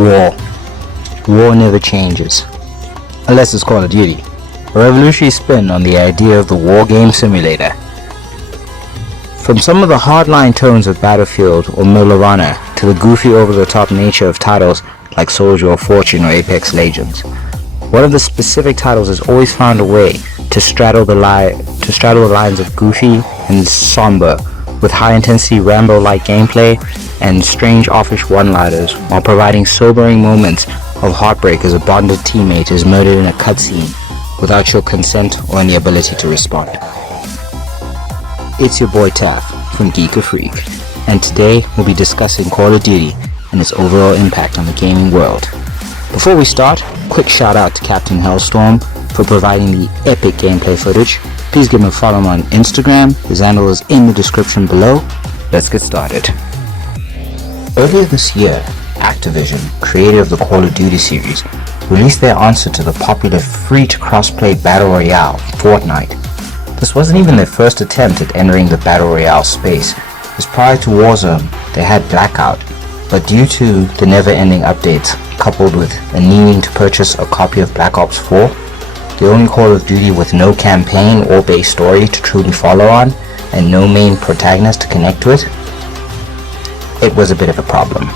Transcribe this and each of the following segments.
war. War never changes. Unless it's Call of Duty. A revolutionary spin on the idea of the war game simulator. From some of the hardline tones of Battlefield or Medal of Honor to the goofy over-the-top nature of titles like Soldier of Fortune or Apex Legends, one of the specific titles has always found a way to straddle the lines of goofy and somber, with high-intensity Rambo-like gameplay and strange offish one-liners, while providing sobering moments of heartbreak as a bonded teammate is murdered in a cutscene without your consent or any ability to respond. It's your boy Taf from Geek Freak, and today we'll be discussing Call of Duty and its overall impact on the gaming world. Before we start, quick shout out to Captain Hellstorm for providing the epic gameplay footage. Please give him a follow on Instagram, his handle is in the description below. Let's get started. Earlier this year, Activision, creator of the Call of Duty series, released their answer to the popular free-to-cross-play Battle Royale, Fortnite. This wasn't even their first attempt at entering the Battle Royale space, as prior to Warzone, they had Blackout, but due to the never-ending updates, coupled with a needing to purchase a copy of Black Ops 4, the only Call of Duty with no campaign or base story to truly follow on, and no main protagonist to connect with, it was a bit of a problem.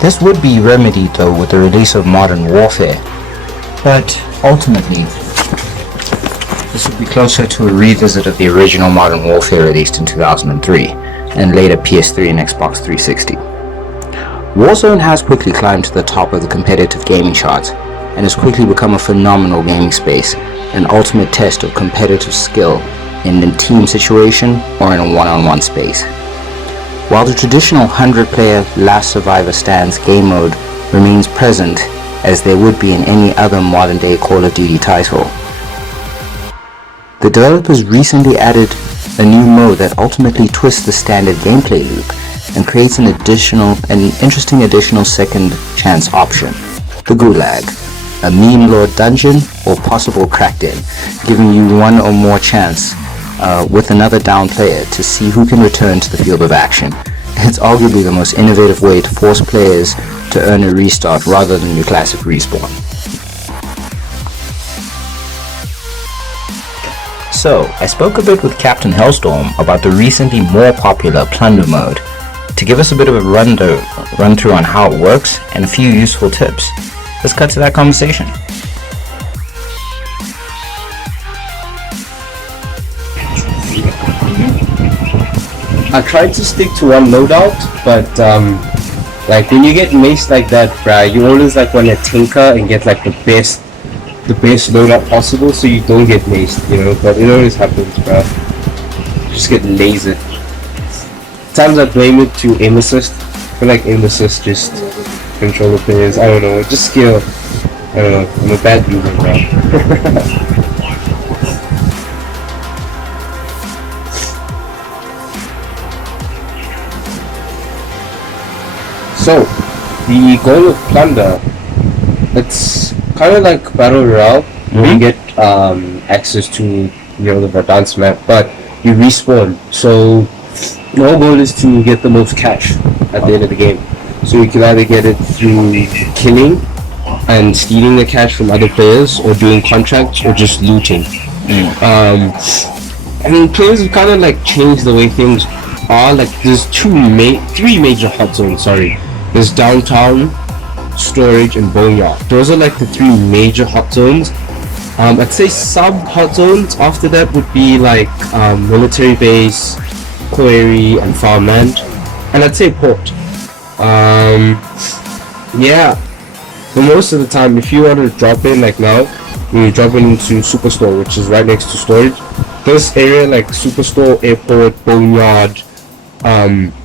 This would be remedied though with the release of Modern Warfare, but ultimately, this would be closer to a revisit of the original Modern Warfare released in 2003, and later PS3 and Xbox 360. Warzone has quickly climbed to the top of the competitive gaming charts, and has quickly become a phenomenal gaming space, an ultimate test of competitive skill in a team situation or in a one-on-one space. While the traditional 100-player Last Survivor Stands game mode remains present as there would be in any other modern-day Call of Duty title, the developers recently added a new mode that ultimately twists the standard gameplay loop and creates an interesting additional second chance option, the Gulag, a meme lord dungeon or possible crackdown, giving you one or more chance with another down player to see who can return to the field of action. It's arguably the most innovative way to force players to earn a restart rather than your classic respawn. So, I spoke a bit with Captain Hellstorm about the recently more popular Plunder mode to give us a bit of a run through on how it works and a few useful tips. Let's cut to that conversation. I tried to stick to one loadout, but like when you get maced like that, bruh, you always like want to tinker and get like the best loadout possible so you don't get maced, you know. But it always happens, bruh. Just get lasered. Sometimes I blame it to aim assist. I feel like aim assist just control the players. I don't know, just skill. I don't know. I'm a bad user, bruh. So, the goal of Plunder, it's kind of like Battle Royale, where you get access to the Verdansk map, but you respawn. So, the whole goal is to get the most cash at the end of the game. So you can either get it through killing and stealing the cash from other players, or doing contracts, or just looting. And players have kind of like changed the way things are. Like there's three major hot zones. There's downtown, storage, and boneyard. Those are like the three major hot zones. I'd say sub hot zones after that would be like military base, quarry, and farmland, and I'd say port. Yeah, but most of the time, if you want to drop in, like now, when you drop into Superstore, which is right next to storage, this area like Superstore, airport, boneyard,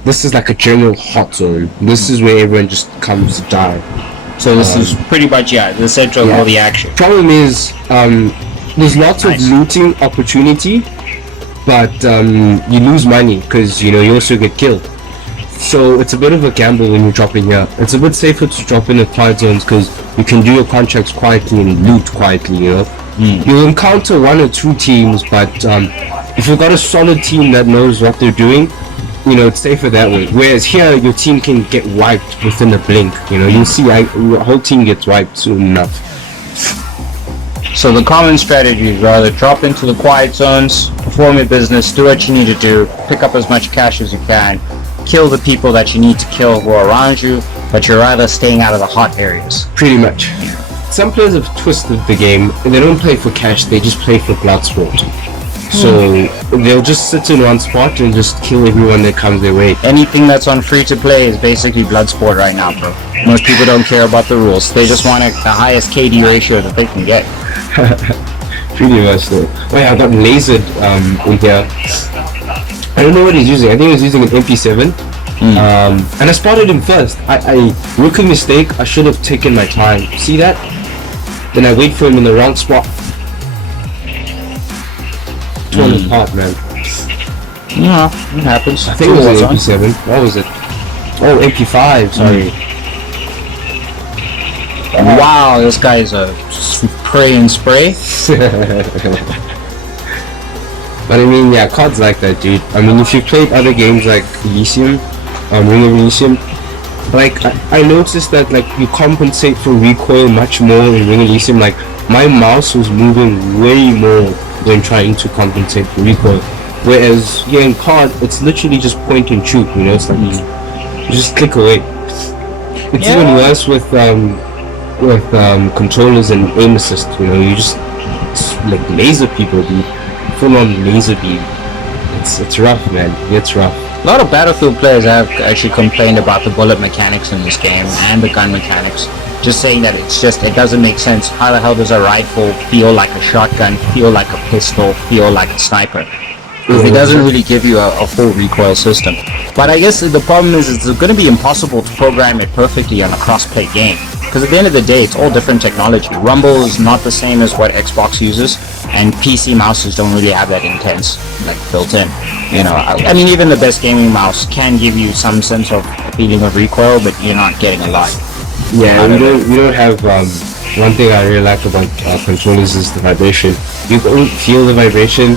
this is like a general hot zone. This is where everyone just comes to die. So this is pretty much the center of all the action. Problem is, there's lots of looting opportunity, but you lose money because you also get killed. So it's a bit of a gamble when you drop in here. It's a bit safer to drop in at quiet zones because you can do your contracts quietly and loot quietly. You'll encounter one or two teams, but if you've got a solid team that knows what they're doing, it's safer that way. Whereas here, your team can get wiped within a blink. You'll see your whole team gets wiped soon enough. So the common strategy is rather drop into the quiet zones, perform your business, do what you need to do, pick up as much cash as you can, kill the people that you need to kill who are around you, but you're rather staying out of the hot areas. Pretty much. Some players have twisted the game, and they don't play for cash, they just play for blood sport. So they'll just sit in one spot and just kill everyone that comes their way. Anything that's on free to play is basically blood sport right now, bro. Most people don't care about the rules. They just want the highest KD ratio that they can get. Pretty much though. Oh yeah, I got lasered in here. I don't know what he's using. I think he's using an MP7. And I spotted him first. I rookie mistake. I should have taken my time. See that? Then I wait for him in the wrong spot. Torn apart, man. Yeah, it happens. I think it was an MP7. What was it? Oh, MP5. Sorry. Wow, this guy's a pray and spray. But I mean, yeah, COD's like that, dude. I mean, if you played other games like Elysium, Ring of Elysium, like I noticed that like you compensate for recoil much more in Ring of Elysium. Like my mouse was moving way more when trying to compensate for recoil, whereas here in COD it's literally just point and shoot. It's like you just click away. It's even worse with controllers and aim assist. You just like laser people, dude. Full on laser beam. It's rough, man. It's rough. A lot of Battlefield players have actually complained about the bullet mechanics in this game and the gun mechanics. Just saying that it doesn't make sense. How the hell does a rifle feel like a shotgun, feel like a pistol, feel like a sniper? Because it doesn't really give you a full recoil system. But I guess the problem is it's going to be impossible to program it perfectly on a cross-play game. Because at the end of the day, it's all different technology. Rumble is not the same as what Xbox uses, and PC mouses don't really have that intense, like, built in. I mean, even the best gaming mouse can give you some sense of a feeling of recoil, but you're not getting a lot. Yeah, we don't have one thing I really like about controllers is the vibration. You don't feel the vibration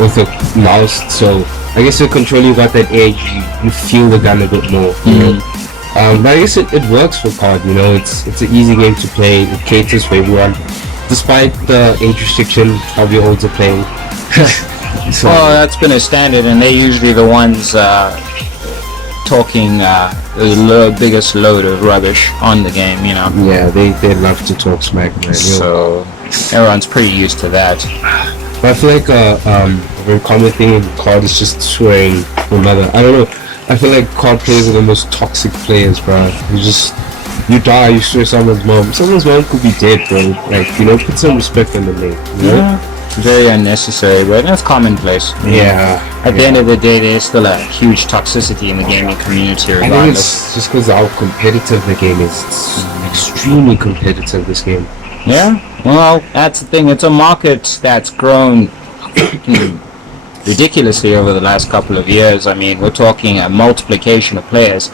with the mouse, so I guess the controller you got that edge, you feel the gun a bit more. But I guess it works for COD. It's an easy game to play. It caters for everyone, despite the age restriction of your older playing. So, well, that's been a standard, and they're usually the ones talking the biggest load of rubbish on the game. Yeah, they love to talk smack, man. So everyone's pretty used to that. But I feel like a very common thing in COD is just swearing for mother. I don't know. I feel like COD players are the most toxic players, bro. You die, you swear someone's mom. Someone's mom could be dead, bro. Like, put some respect on the name. Yeah. Very unnecessary, but that's commonplace. Yeah. At the end of the day, there's still a huge toxicity in the gaming community regardless. I think it's just because how competitive the game is. It's extremely competitive, this game. Yeah? Well, that's the thing. It's a market that's grown ridiculously over the last couple of years. I mean, we're talking a multiplication of players.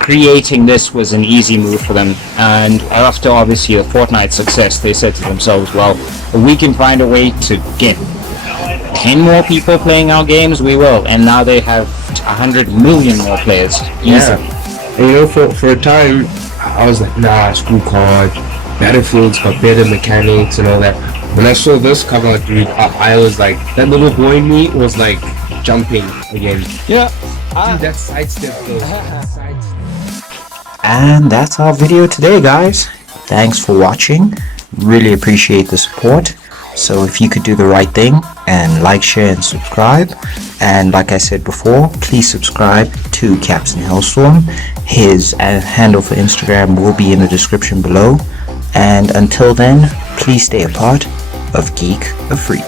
Creating this was an easy move for them, and after obviously the Fortnite success, they said to themselves, well, if we can find a way to get 10 more people playing our games, we will. And now they have 100 million more players. Yeah. And for a time, I was like, nah, screw COD. Battlefield's got better mechanics and all that. When I saw this cover, like, dude, I was like, that little boy in me was like jumping again. Yeah. Dude, that sidestep though. And that's our video today, guys. Thanks for watching. Really appreciate the support. So if you could do the right thing and like, share and subscribe, and like I said before, please subscribe to CPT Hellstorm. His handle for Instagram will be in the description below. And until then, please stay a part of Geek of Free.